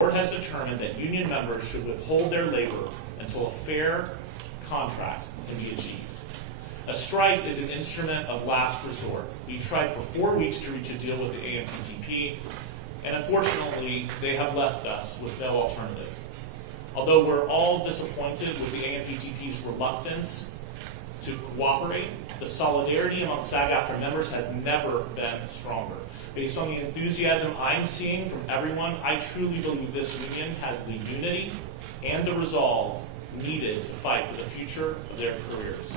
board has determined that union members should withhold their labor until a fair contract can be achieved. A strike is an instrument of last resort. We've tried for 4 weeks to reach a deal with the AMPTP, and unfortunately, they have left us with no alternative. Although we're all disappointed with the AMPTP's reluctance to cooperate, the solidarity among SAG-AFTRA members has never been stronger. Based on the enthusiasm I'm seeing from everyone, I truly believe this union has the unity and the resolve needed to fight for the future of their careers.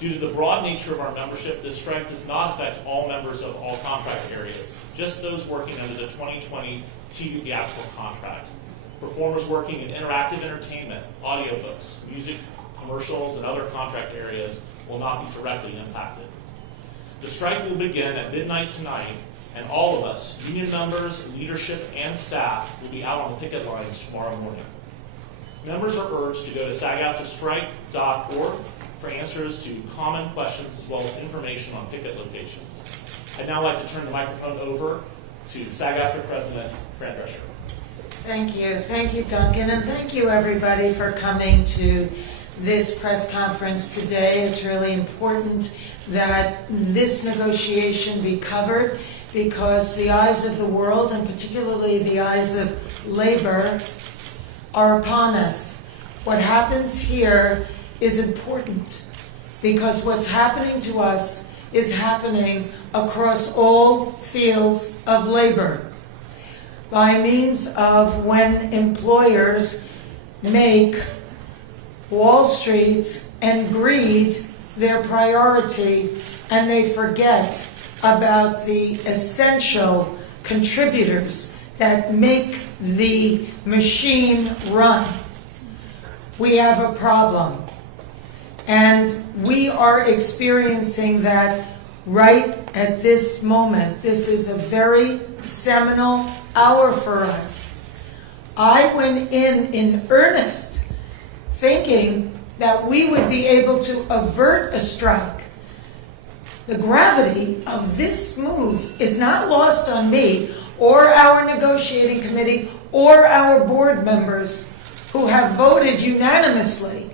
Due to the broad nature of our membership, this strike does not affect all members of all contract areas, just those working under the 2020 TV theatrical contract. Performers working in interactive entertainment, audiobooks, music, commercials, and other contract areas will not be directly impacted. The strike will begin at midnight tonight, and all of us, union members, leadership, and staff, will be out on the picket lines tomorrow morning. Members are urged to go to sagaftrastrike.org for answers to common questions as well as information on picket locations. I'd now like to turn the microphone over to SAG-AFTRA President Fran Drescher. Thank you, Duncan, and thank you everybody for coming to this press conference today. It's really important that this negotiation be covered because the eyes of the world, and particularly the eyes of labor, are upon us. What happens here is important because what's happening to us is happening across all fields of labor by means of when employers make Wall Street and greed their priority and they forget about the essential contributors that make the machine run. We have a problem. And we are experiencing that right at this moment. This is a very seminal hour for us. I went in earnest thinking that we would be able to avert a strike. The gravity of this move is not lost on me or our negotiating committee or our board members who have voted unanimously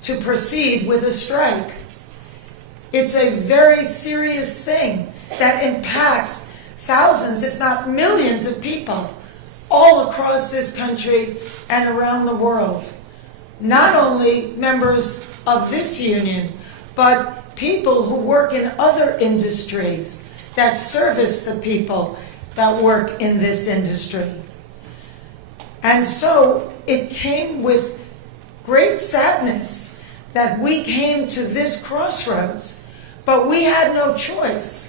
to proceed with a strike. It's a very serious thing that impacts thousands, if not millions of people all across this country and around the world. Not only members of this union, but people who work in other industries that service the people that work in this industry. And so it came with great sadness that we came to this crossroads, but we had no choice.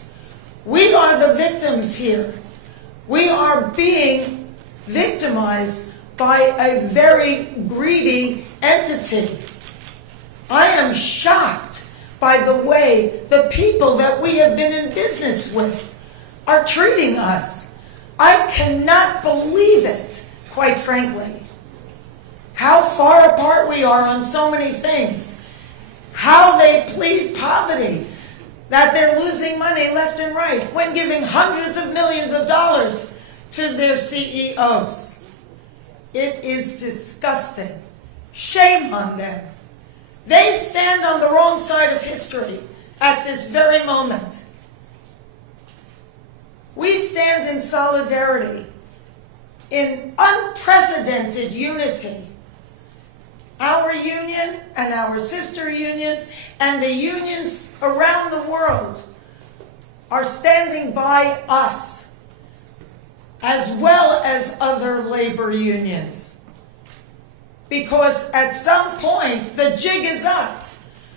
We are the victims here. We are being victimized by a very greedy entity. I am shocked by the way the people that we have been in business with are treating us. I cannot believe it, quite frankly. How far apart we are on so many things. How they plead poverty, that they're losing money left and right when giving hundreds of millions of dollars to their CEOs. It is disgusting. Shame on them. They stand on the wrong side of history at this very moment. We stand in solidarity, in unprecedented unity. Our union and our sister unions and the unions around the world are standing by us, as well as other labor unions. Because at some point, the jig is up.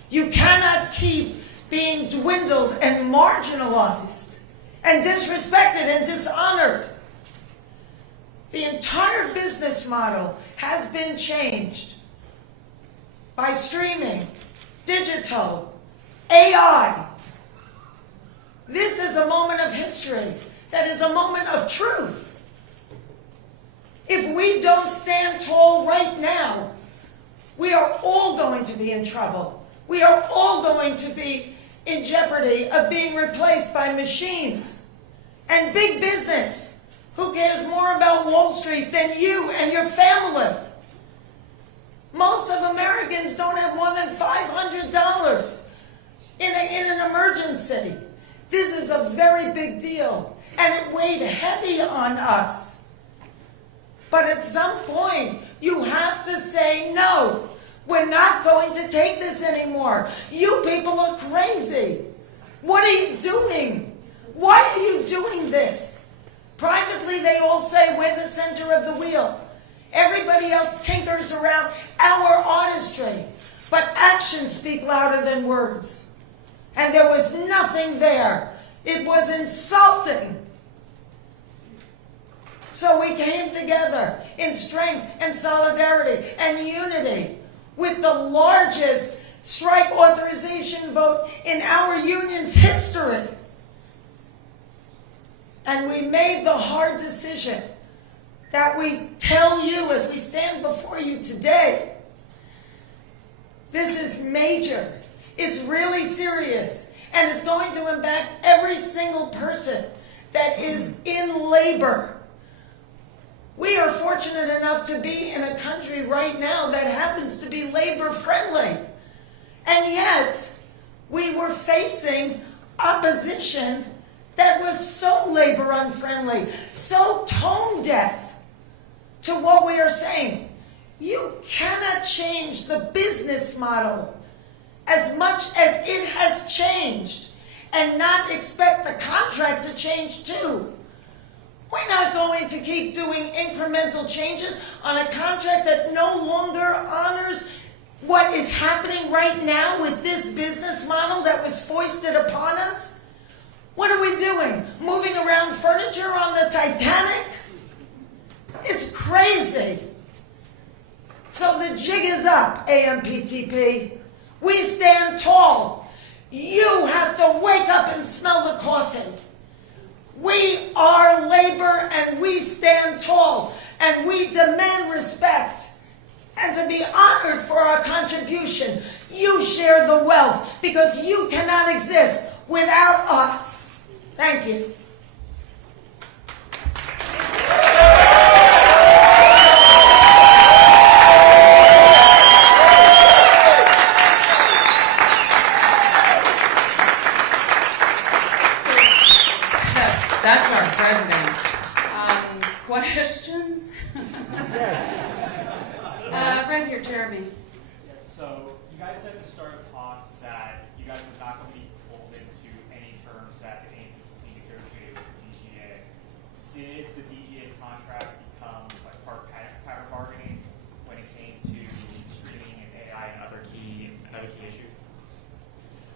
You cannot keep being dwindled and marginalized and disrespected and dishonored. The entire business model has been changed by streaming, digital, AI. This is a moment of history that is a moment of truth. If we don't stand tall right now, we are all going to be in trouble. We are all going to be in jeopardy of being replaced by machines and big business who cares more about Wall Street than you and your family? Most of Americans don't have more than $500 in an emergency. This is a very big deal, and it weighed heavy on us. But at some point, you have to say, no, we're not going to take this anymore. You people are crazy. What are you doing? Why are you doing this? Privately, they all say we're the center of the wheel. Everybody else tinkers around our artistry. But actions speak louder than words. And there was nothing there. It was insulting. So we came together in strength and solidarity and unity with the largest strike authorization vote in our union's history. And we made the hard decision that we tell you as we stand before you today. This is major. It's really serious. And it's going to impact every single person that is in labor. We are fortunate enough to be in a country right now that happens to be labor friendly. And yet, we were facing opposition that was so labor unfriendly, so tone deaf to what we are saying. You cannot change the business model as much as it has changed and not expect the contract to change too. We're not going to keep doing incremental changes on a contract that no longer honors what is happening right now with this business model that was foisted upon us. What are we doing? Moving around furniture on the Titanic? It's crazy. So the jig is up, AMPTP. We stand tall. You have to wake up and smell the coffee. We are labor and we stand tall and we demand respect and to be honored for our contribution. You share the wealth because you cannot exist without us. Thank you. That's our president. Questions? Right here, Jeremy. So you guys said at the start of talks that you guys were not going to be beholden to any terms that the AMPTP negotiated with the DGA. Did the DGA's contract become like part pattern bargaining when it came to streaming and AI and other key issues?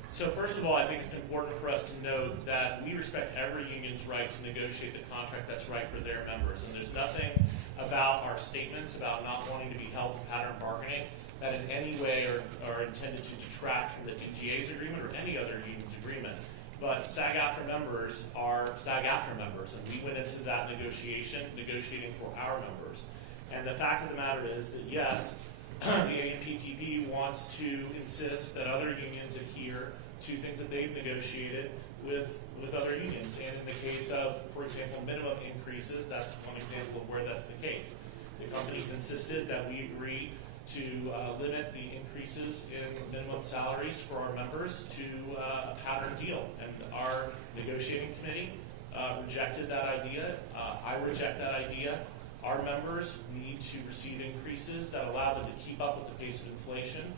So first of all, I think it's important for us to note that we respect every union's right to negotiate the contract that's right for their members. And there's nothing about our statements about not wanting to be held to pattern bargaining that in any way are intended to detract from the DGA's agreement or any other union's agreement. But SAG-AFTRA members are SAG-AFTRA members, and we went into that negotiating for our members. And the fact of the matter is that yes, the AMPTP wants to insist that other unions adhere to things that they've negotiated with other unions. And in the case of, for example, minimum increases, that's one example of where that's the case. The companies insisted that we agree to limit the increases in minimum salaries for our members to a pattern deal. And our negotiating committee rejected that idea. I reject that idea. Our members need to receive increases that allow them to keep up with the pace of inflation.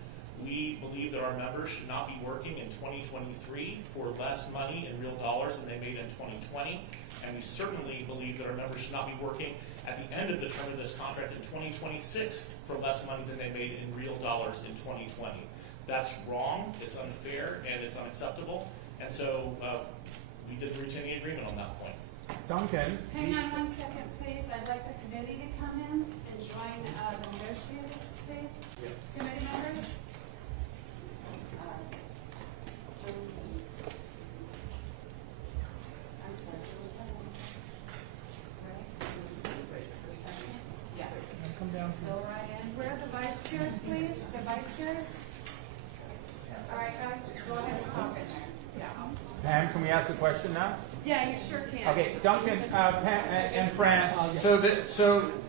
We believe that our members should not be working in 2023 for less money in real dollars than they made in 2020. And we certainly believe that our members should not be working at the end of the term of this contract in 2026 for less money than they made in real dollars in 2020. That's wrong, it's unfair, and it's unacceptable. And so we didn't reach any agreement on that point. Duncan. Hang on one second, please. I'd like the committee to come in and join the negotiators, please. Yeah. Committee members? Yes. Come down. Still right in. Where are the vice chairs, please? The vice chairs? All right, guys, go ahead and talk in there. Yeah. Pam, can we ask a question now? Yeah, you sure can. Okay, Duncan, and Fran, so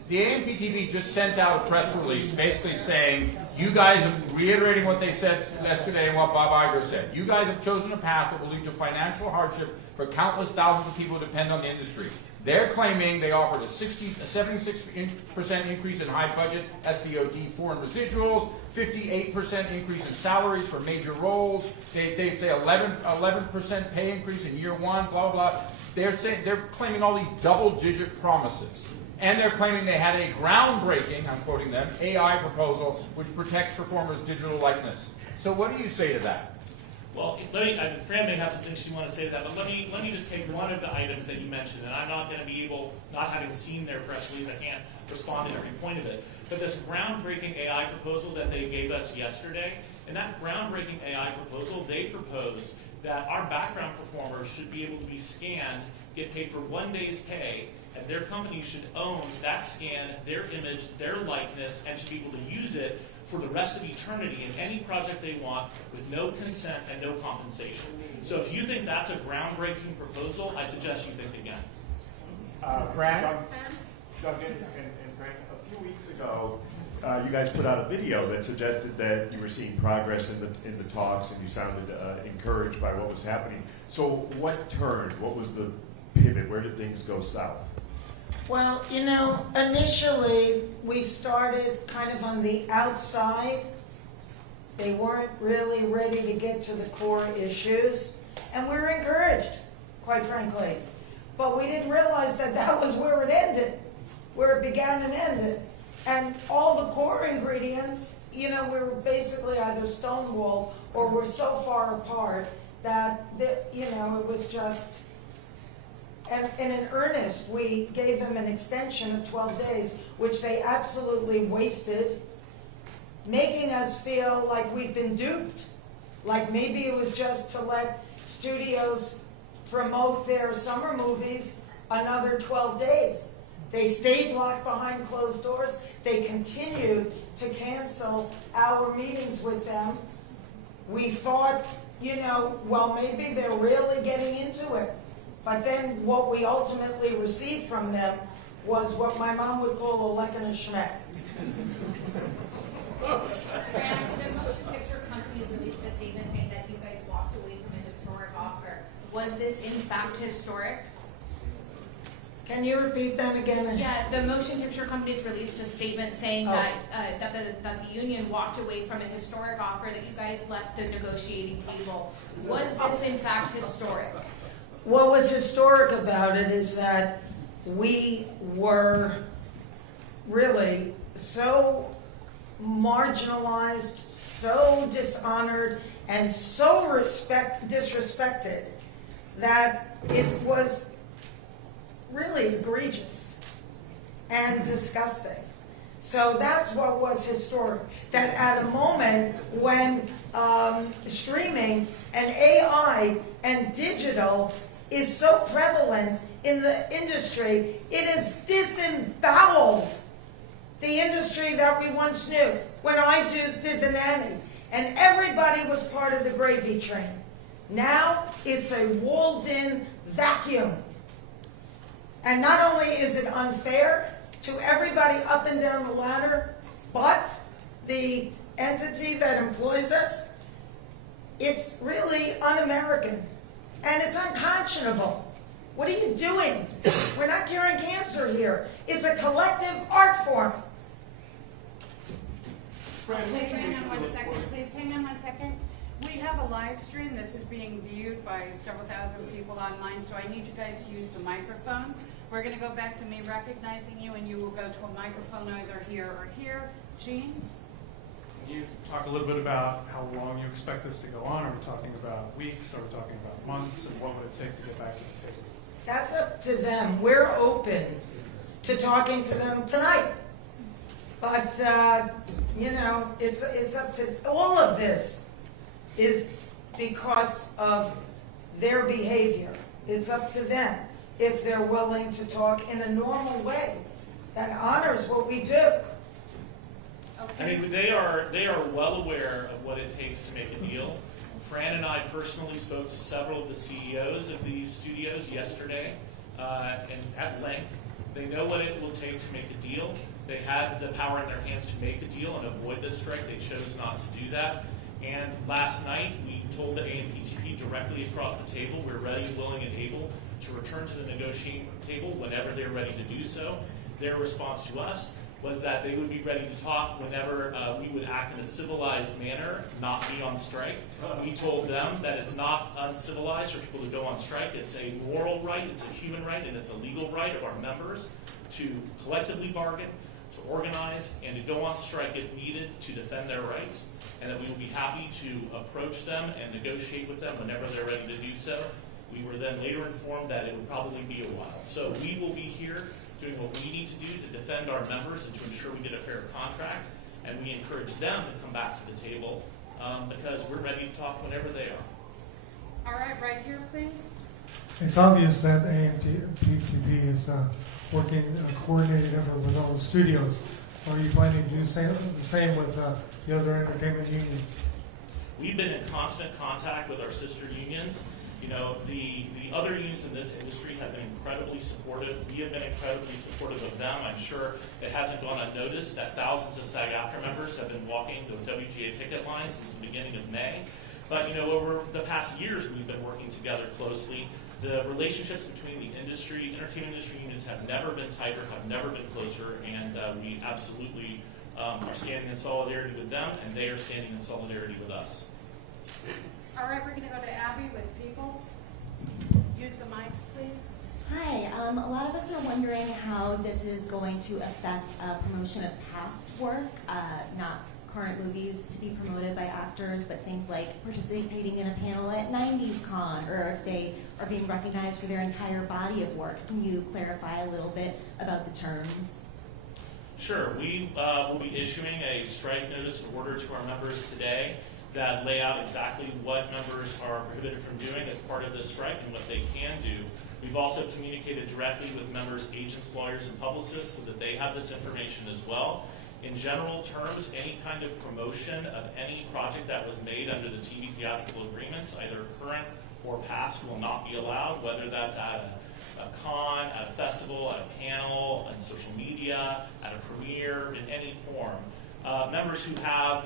the AMPTV just sent out a press release basically saying, you guys are reiterating what they said yesterday and what Bob Iger said. You guys have chosen a path that will lead to financial hardship for countless thousands of people who depend on the industry. They're claiming they offered a 76% increase in high budget SVOD foreign residuals, 58% increase in salaries for major roles. They say 11% pay increase in year one, blah, blah. They're claiming all these double-digit promises. And they're claiming they had a groundbreaking, I'm quoting them, AI proposal which protects performers' digital likeness. So what do you say to that? Well, Fran may have some things she wants to say to that, but let me just take one of the items that you mentioned, and I'm not going to be able, not having seen their press release, I can't respond to every point of it. But this groundbreaking AI proposal that they gave us yesterday, in that groundbreaking AI proposal, they proposed that our background performers should be able to be scanned, get paid for 1 day's pay, and their company should own that scan, their image, their likeness, and should be able to use it for the rest of eternity in any project they want with no consent and no compensation. So if you think that's a groundbreaking proposal, I suggest you think again. Fran? Duncan and Frank, a few weeks ago, you guys put out a video that suggested that you were seeing progress in the talks and you sounded encouraged by what was happening. So what turned? What was the pivot? Where did things go south? Well, you know, initially we started kind of on the outside. They weren't really ready to get to the core issues, and we were encouraged, quite frankly. But we didn't realize that that was where it ended, where it began and ended. And all the core ingredients, you know, we were basically either stonewalled or we're so far apart that, you know, it was just... And in earnest, we gave them an extension of 12 days, which they absolutely wasted, making us feel like we've been duped, like maybe it was just to let studios promote their summer movies another 12 days. They stayed locked behind closed doors. They continued to cancel our meetings with them. We thought, you know, well, maybe they're really getting into it. But then what we ultimately received from them was what my mom would call a leck and a schmeck. Fran, the motion picture company released a statement saying that you guys walked away from a historic offer. Was this in fact historic? Can you repeat that again? Yeah, the motion picture companies released a statement saying that the union walked away from a historic offer, that you guys left the negotiating table. Was this in fact historic? What was historic about it is that we were really so marginalized, so dishonored, and so disrespected that it was really egregious and disgusting. So that's what was historic. That at a moment when streaming and AI and digital is so prevalent in the industry, it has disemboweled the industry that we once knew. When I did The Nanny, and everybody was part of the gravy train. Now it's a walled-in vacuum. And not only is it unfair to everybody up and down the ladder, but the entity that employs us, it's really un-American. And it's unconscionable. What are you doing? We're not curing cancer here. It's a collective art form. Wait, hang on 1 second, please. Hang on 1 second. We have a live stream. This is being viewed by several thousand people online, so I need you guys to use the microphones. We're going to go back to me recognizing you, and you will go to a microphone either here or here. Gene? Can you talk a little bit about how long you expect this to go on? Are we talking about weeks? Are we talking about months? And what would it take to get back to the table? That's up to them. We're open to talking to them tonight. But, you know, it's up to, all of this is because of their behavior. It's up to them if they're willing to talk in a normal way that honors what we do. I mean, they are well aware of what it takes to make a deal. Fran and I personally spoke to several of the CEOs of these studios yesterday, and at length. They know what it will take to make a deal. They had the power in their hands to make a deal and avoid this strike. They chose not to do that. And last night, we told the AMPTP directly across the table, we're ready, willing, and able to return to the negotiating table whenever they're ready to do so. Their response to us was that they would be ready to talk whenever we would act in a civilized manner, not be on strike. We told them that it's not uncivilized for people to go on strike. It's a moral right, it's a human right, and it's a legal right of our members to collectively bargain, to organize, and to go on strike if needed to defend their rights, and that we will be happy to approach them and negotiate with them whenever they're ready to do so. We were then later informed that it would probably be a while. So we will be here doing what we need to do to defend our members and to ensure we get a fair contract, and we encourage them to come back to the table because we're ready to talk whenever they are. All right, right here, please. It's obvious that AMPTP is working in a coordinated effort with all the studios. Are you planning to do the same with the other entertainment unions? We've been in constant contact with our sister unions. You know, the other unions in this industry have been incredibly supportive. We have been incredibly supportive of them. I'm sure it hasn't gone unnoticed that thousands of SAG-AFTRA members have been walking the WGA picket lines since the beginning of May. But, you know, over the past years, we've been working together closely. The relationships between the entertainment industry unions have never been tighter, have never been closer, and we absolutely are standing in solidarity with them, and they are standing in solidarity with us. All right, we're going to go to Abby with people. Use the mics, please. Hi, a lot of us are wondering how this is going to affect promotion of past work, not current movies to be promoted by actors, but things like participating in a panel at 90s Con, or if they are being recognized for their entire body of work. Can you clarify a little bit about the terms? Sure. We will be issuing a strike notice of order to our members today that lay out exactly what members are prohibited from doing as part of this strike and what they can do. We've also communicated directly with members, agents, lawyers, and publicists so that they have this information as well. In general terms, any kind of promotion of any project that was made under the TV theatrical agreements, either current or past, will not be allowed, whether that's at a con, at a festival, at a panel, on social media, at a premiere, in any form. Members who have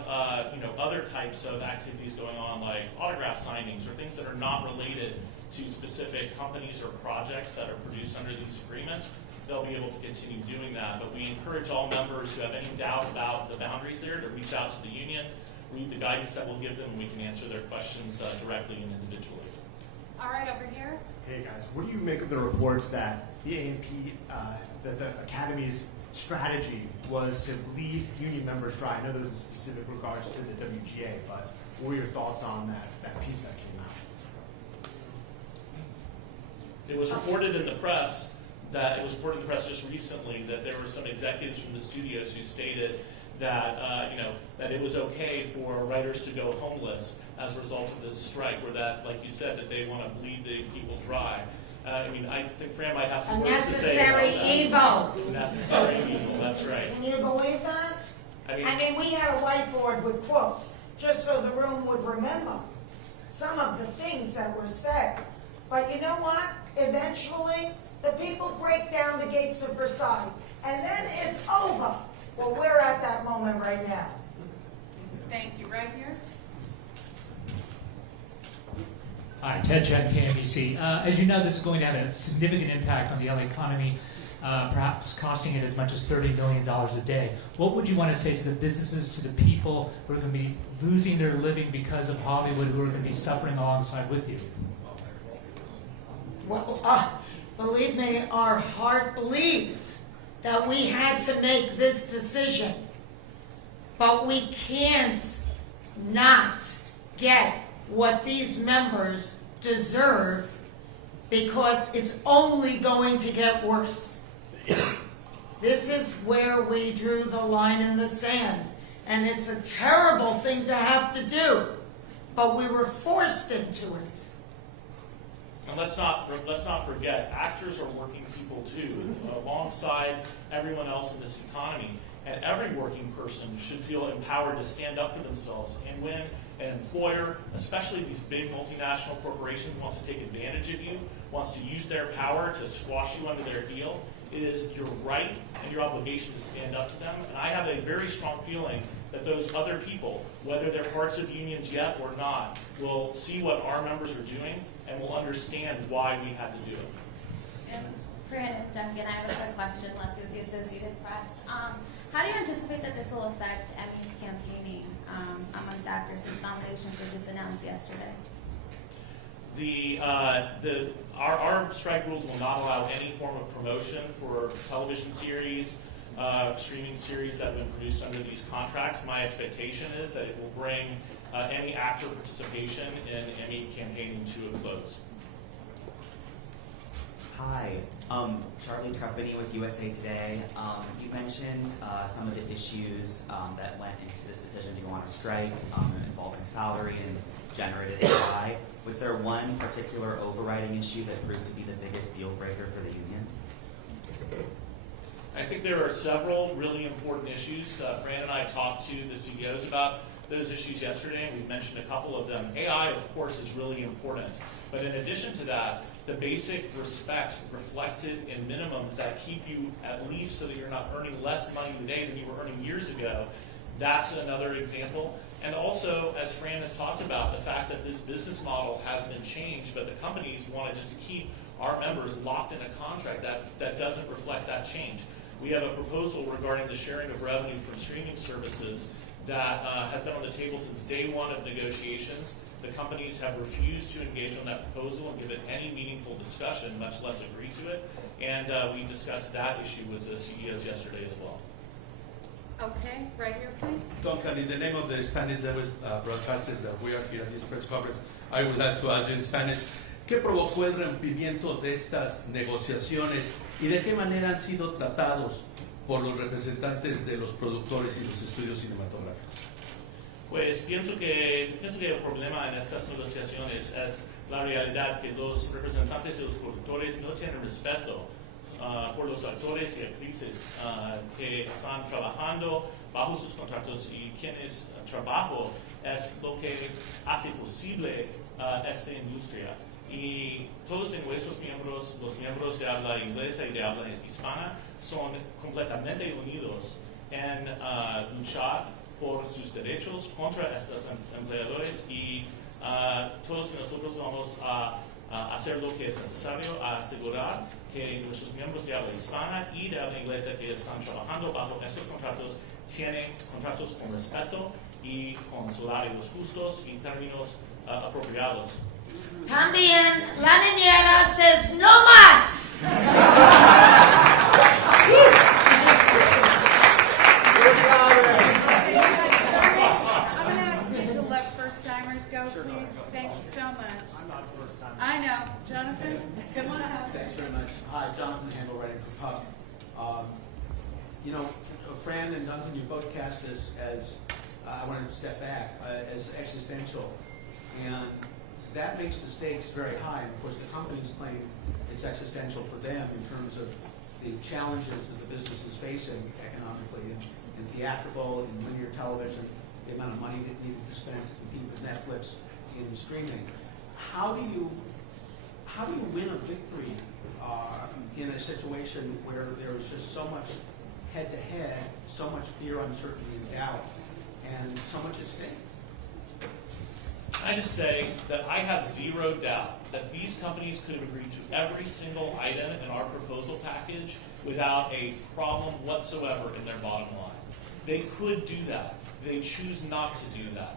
other types of activities going on, like autograph signings or things that are not related to specific companies or projects that are produced under these agreements, they'll be able to continue doing that. But we encourage all members who have any doubt about the boundaries there to reach out to the union, read the guidance that we'll give them, and we can answer their questions directly and individually. All right, over here. Hey guys, what do you make of the reports that the AMP, that the Academy's strategy was to bleed union members dry? I know there's a specific regards to the WGA, but what were your thoughts on that piece that came out? It was reported in the press just recently that there were some executives from the studios who stated that that it was okay for writers to go homeless as a result of this strike, or that, like you said, that they want to bleed the people dry. I think Fran might have some words to say about that. Evil. Necessary evil, that's right. Can you believe that? I mean, we had a whiteboard with quotes, just so the room would remember some of the things that were said. But you know what? Eventually, the people break down the gates of Versailles, and then it's over. Well, we're at that moment right now. Thank you. Right here. Hi, Ted Chen, KNBC. As you know, this is going to have a significant impact on the LA economy, perhaps costing it as much as $30 million a day. What would you want to say to the businesses, to the people who are going to be losing their living because of Hollywood, who are going to be suffering alongside with you? Well, believe me, our heart bleeds that we had to make this decision. But we can't not get what these members deserve, because it's only going to get worse. This is where we drew the line in the sand, and it's a terrible thing to have to do, but we were forced into it. And let's not forget, actors are working people too, alongside everyone else in this economy. And and every working person should feel empowered to stand up for themselves. And when an employer, especially these big multinational corporations, wants to take advantage of you, wants to use their power to squash you under their heel, it is your right and your obligation to stand up to them. And I have a very strong feeling that those other people, whether they're parts of unions yet or not, will see what our members are doing and will understand why we had to do it. And Fran and Duncan, I have a quick question, Leslie with the Associated Press. How do you anticipate that this will affect Emmy's campaigning amongst actors since nominations were just announced yesterday? Our strike rules will not allow any form of promotion for television series, streaming series that have been produced under these contracts. My expectation is that it will bring any actor participation in Emmy campaigning to a close. Hi, Charlie Trepany with USA Today. You mentioned some of the issues that went into this decision to go on a strike involving salary and generated AI. Was there one particular overriding issue that proved to be the biggest deal breaker for the union? I think there are several really important issues. Fran and I talked to the CEOs about those issues yesterday, and we've mentioned a couple of them. AI, of course, is really important. But in addition to that, the basic respect reflected in minimums that keep you at least so that you're not earning less money today than you were earning years ago, that's another example. And also, as Fran has talked about, the fact that this business model has been changed, but the companies want to just keep our members locked in a contract that doesn't reflect that change. We have a proposal regarding the sharing of revenue from streaming services that has been on the table since day one of negotiations. The companies have refused to engage on that proposal and give it any meaningful discussion, much less agree to it. And we discussed that issue with the CEOs yesterday as well. Okay, right here, please. Duncan, in the name of the Spanish language broadcasters that we are here at this press conference, I would like to ask you in Spanish, ¿qué provocó el rompimiento de estas negociaciones y de qué manera han sido tratados por los representantes de los productores y los estudios cinematográficos? Pues pienso que el problema en estas negociaciones es la realidad que los representantes de los productores no tienen respeto por los actores y actrices que están trabajando bajo sus contratos y quienes trabajo es lo que hace posible esta industria. Y todos de nuestros miembros, los miembros de habla inglesa y de habla hispana, son completamente unidos en luchar por sus derechos contra estos empleadores y todos nosotros vamos a hacer lo que es necesario a asegurar que nuestros miembros de habla hispana y de habla inglesa que están trabajando bajo estos contratos tienen contratos con respeto y con salarios justos y términos apropiados. También la niñera says no más. I'm going to ask you to let first-timers go, please. Thank you so much. I'm not a first time. I know. Jonathan, come on out. Thanks very much. Hi, Jonathan Handel, writing for Pub. You know, Fran and Duncan, you both cast this as, I wanted to step back, as existential. And that makes the stakes very high. And of course, the companies claim it's existential for them in terms of the challenges that the business is facing economically in theatrical, in linear television, the amount of money that needed to spend to compete with Netflix in streaming. How do you win a victory in a situation where there is just so much head-to-head, so much fear, uncertainty, and doubt, and so much at stake? I just say that I have zero doubt that these companies could have agreed to every single item in our proposal package without a problem whatsoever in their bottom line. They could do that. They choose not to do that.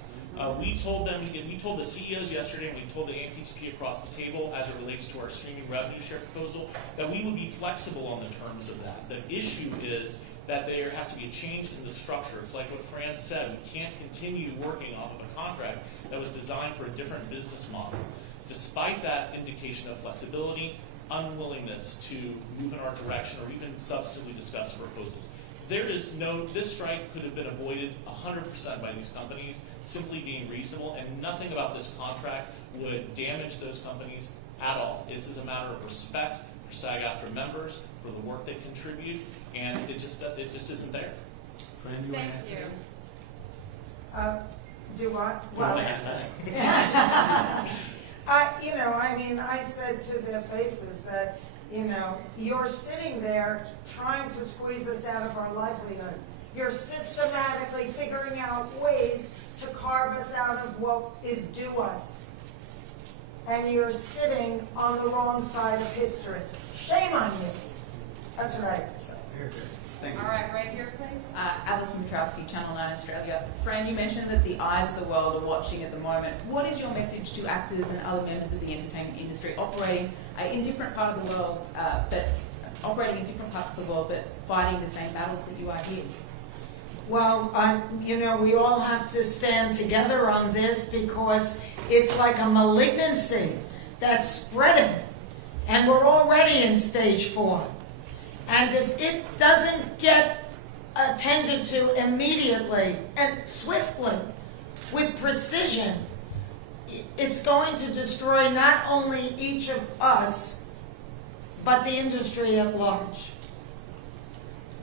We told the CEOs yesterday, and we told the AMPTP across the table as it relates to our streaming revenue share proposal, that we would be flexible on the terms of that. The issue is that there has to be a change in the structure. It's like what Fran said, we can't continue working off of a contract that was designed for a different business model. Despite that indication of flexibility, unwillingness to move in our direction or even substantively discuss the proposals. This strike could have been avoided 100% by these companies simply being reasonable, and nothing about this contract would damage those companies at all. This is a matter of respect for SAG-AFTRA members, for the work they contribute, and it just isn't there. Fran, you want to Thank you. Do I? Well, I said to their faces that, you're sitting there trying to squeeze us out of our livelihood. You're systematically figuring out ways to carve us out of what is due us. And you're sitting on the wrong side of history. Shame on you. That's what I have to say. Thank you. All right, right here, please. Alison Petrowski, Channel 9 Australia. Fran, you mentioned that the eyes of the world are watching at the moment. What is your message to actors and other members of the entertainment industry operating in different parts of the world, but fighting the same battles that you are here? Well, we all have to stand together on this because it's like a malignancy that's spreading, and we're already in stage 4. And if it doesn't get attended to immediately and swiftly, with precision, it's going to destroy not only each of us, but the industry at large.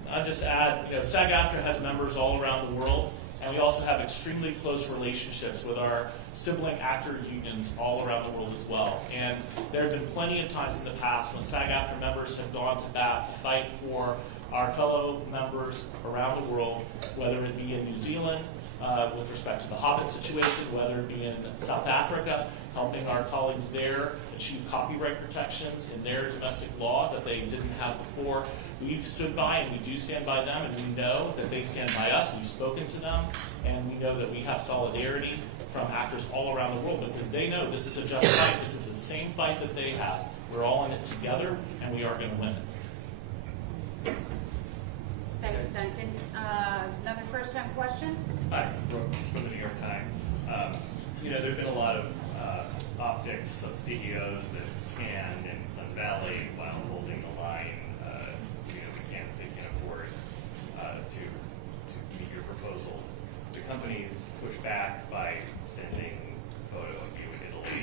I'll just add, SAG-AFTRA has members all around the world, and we also have extremely close relationships with our sibling actor unions all around the world as well. And there have been plenty of times in the past when SAG-AFTRA members have gone to bat to fight for our fellow members around the world, whether it be in New Zealand with respect to the Hobbit situation, whether it be in South Africa, helping our colleagues there achieve copyright protections in their domestic law that they didn't have before. We've stood by and we do stand by them, and we know that they stand by us. We've spoken to them, and we know that we have solidarity from actors all around the world because they know this is a just fight. This is the same fight that they have. We're all in it together, and we are going to win it. Thanks, Duncan. Another first-time question? Hi, Brooks from the New York Times. There have been a lot of optics of CEOs at Cannes and Sun Valley while holding the line. They can't afford to meet your proposals. The companies push back by sending a photo of you in Italy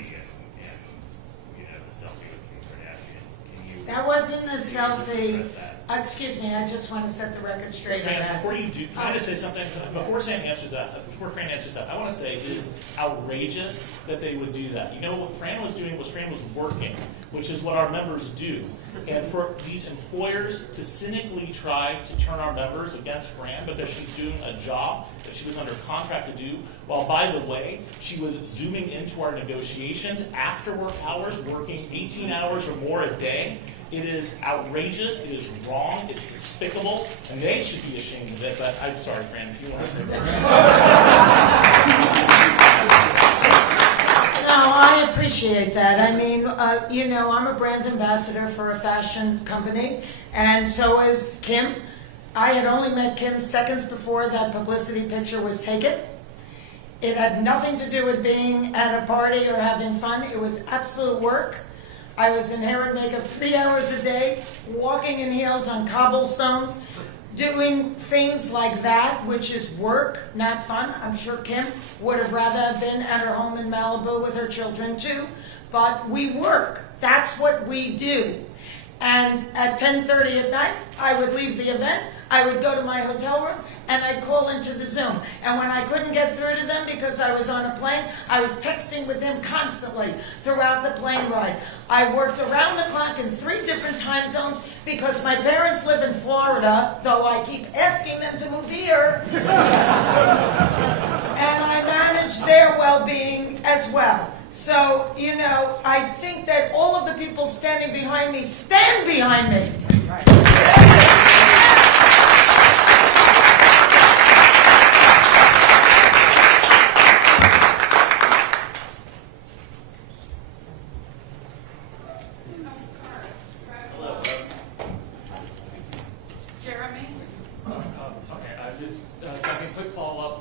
and the selfie with Kim Kardashian. Can you? That wasn't a can you selfie. address that? Excuse me, I just want to set the record straight on that. Before you do, can I just say something? Before Fran answers that, I want to say it is outrageous that they would do that. What Fran was doing was Fran was working, which is what our members do. And for these employers to cynically try to turn our members against Fran because she's doing a job that she was under contract to do, while, by the way, she was zooming into our negotiations after work hours, working 18 hours or more a day. It is outrageous, it is wrong, it's despicable, and they should be ashamed of it, but I'm sorry, Fran, if you want to say that. No, I appreciate that. I mean, I'm a brand ambassador for a fashion company, and so is Kim. I had only met Kim seconds before that publicity picture was taken. It had nothing to do with being at a party or having fun. It was absolute work. I was in hair and makeup 3 hours a day, walking in heels on cobblestones, doing things like that, which is work, not fun. I'm sure Kim would have rather have been at her home in Malibu with her children too, but we work. That's what we do. And at 10:30 at night, I would leave the event, I would go to my hotel room, and I'd call into the Zoom. And when I couldn't get through to them because I was on a plane, I was texting with them constantly throughout the plane ride. I worked around the clock in 3 different time zones because my parents live in Florida, though I keep asking them to move here. And I managed their well-being as well. So, I think that all of the people standing behind me stand behind me. Jeremy? Okay, Duncan, quick follow-up.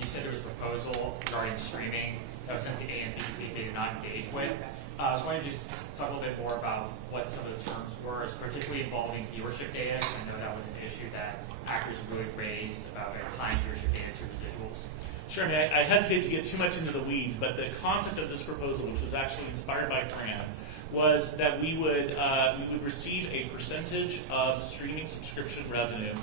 You said there was a proposal regarding streaming that was sent to AMPTP they did not engage with. I was wondering if you just talk a little bit more about what some of the terms were, particularly involving viewership data. I know that was an issue that actors really raised about tying viewership data to residuals. Sure, I hesitate to get too much into the weeds, but the concept of this proposal, which was actually inspired by Fran, was that we would receive a percentage of streaming subscription revenue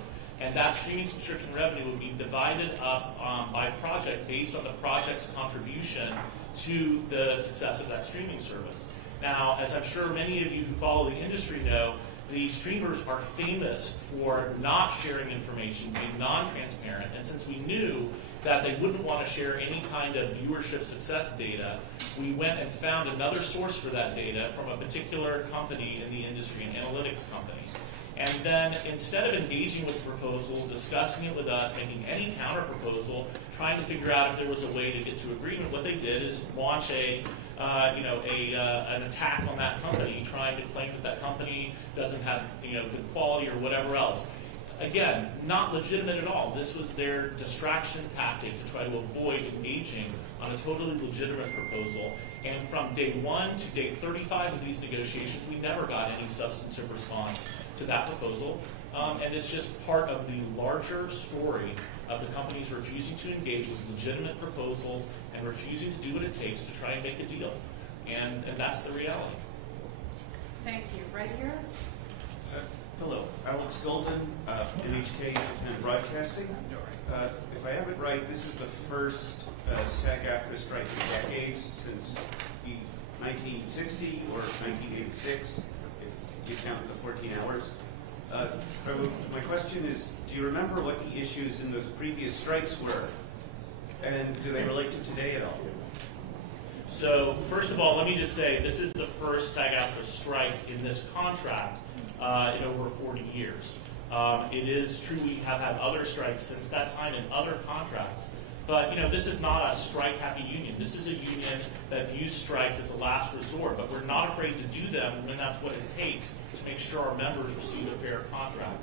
and that streaming subscription revenue would be divided up by project based on the project's contribution to the success of that streaming service. Now, as I'm sure many of you who follow the industry know, the streamers are famous for not sharing information, being non-transparent, and since we knew that they wouldn't want to share any kind of viewership success data, we went and found another source for that data from a particular company in the industry, an analytics company. And then instead of engaging with the proposal, discussing it with us, making any counter-proposal, trying to figure out if there was a way to get to agreement, what they did is launch an attack on that company, trying to claim that that company doesn't have good quality or whatever else. Again, not legitimate at all. This was their distraction tactic to try to avoid engaging on a totally legitimate proposal. And from day 1 to day 35 of these negotiations, we never got any substantive response to that proposal. And it's just part of the larger story of the companies refusing to engage with legitimate proposals and refusing to do what it takes to try and make a deal. And that's the reality. Thank you. Right here? Hello, Alex Golden, NHK Independent Broadcasting. If I have it right, this is the first SAG-AFTRA strike in decades, since 1960 or 1986, if you count the 14 hours. My question is, do you remember what the issues in those previous strikes were? And do they relate to today at all? So, first of all, let me just say, this is the first SAG-AFTRA strike in this contract in over 40 years. It is true we have had other strikes since that time in other contracts, but this is not a strike-happy union. This is a union that views strikes as a last resort, but we're not afraid to do them when that's what it takes to make sure our members receive a fair contract.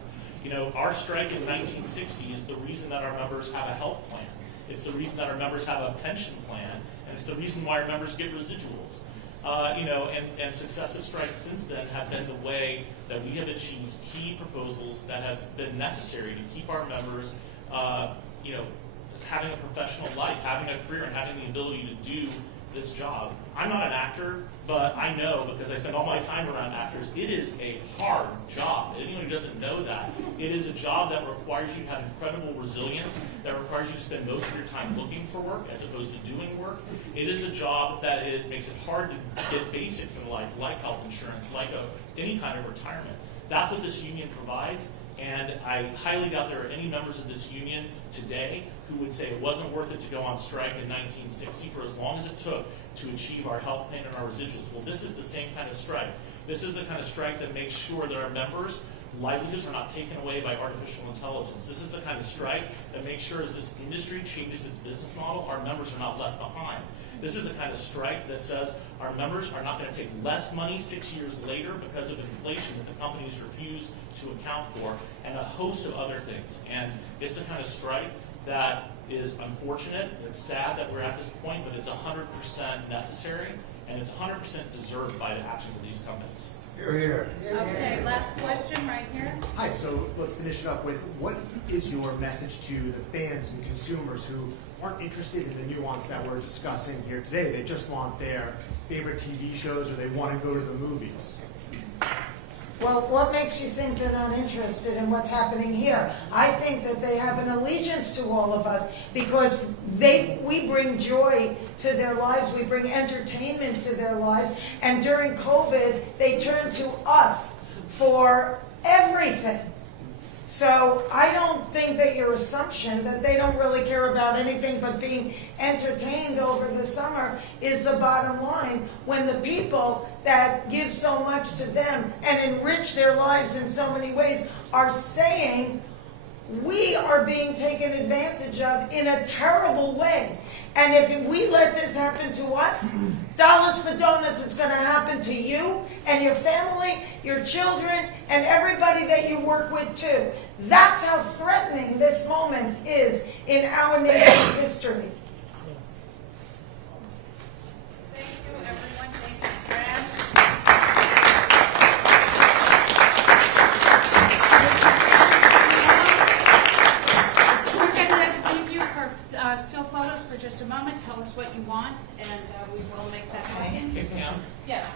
Our strike in 1960 is the reason that our members have a health plan. It's the reason that our members have a pension plan, and it's the reason why our members get residuals. And successive strikes since then have been the way that we have achieved key proposals that have been necessary to keep our members, having a professional life, having a career, and having the ability to do this job. I'm not an actor, but I know, because I spend all my time around actors, it is a hard job. Anyone who doesn't know that, it is a job that requires you to have incredible resilience, that requires you to spend most of your time looking for work as opposed to doing work. It is a job that it makes it hard to get basics in life, like health insurance, like any kind of retirement. That's what this union provides, and I highly doubt there are any members of this union today who would say it wasn't worth it to go on strike in 1960 for as long as it took to achieve our health plan and our residuals. Well, this is the same kind of strike. This is the kind of strike that makes sure that our members' livelihoods are not taken away by artificial intelligence. This is the kind of strike that makes sure as this industry changes its business model, our members are not left behind. This is the kind of strike that says our members are not going to take less money 6 years later because of inflation that the companies refuse to account for, and a host of other things. And it's the kind of strike that is unfortunate. It's sad that we're at this point, but it's 100% necessary, and it's 100% deserved by the actions of these companies. Here, here. Okay, last question right here. Hi, so let's finish it up with, what is your message to the fans and consumers who aren't interested in the nuance that we're discussing here today? They just want their favorite TV shows, or they want to go to the movies. Well, what makes you think they're not interested in what's happening here? I think that they have an allegiance to all of us because we bring joy to their lives, we bring entertainment to their lives, and during COVID, they turned to us for everything. So I don't think that your assumption that they don't really care about anything but being entertained over the summer is the bottom line, when the people that give so much to them and enrich their lives in so many ways are saying we are being taken advantage of in a terrible way. And if we let this happen to us, dollars for donuts, it's going to happen to you and your family, your children, and everybody that you work with too. That's how threatening this moment is in our nation's history. Thank you, everyone. Thank you, Fran. We're going to leave you for still photos for just a moment. Tell us what you want, and we will make that happen. Hey, Pam. Yes.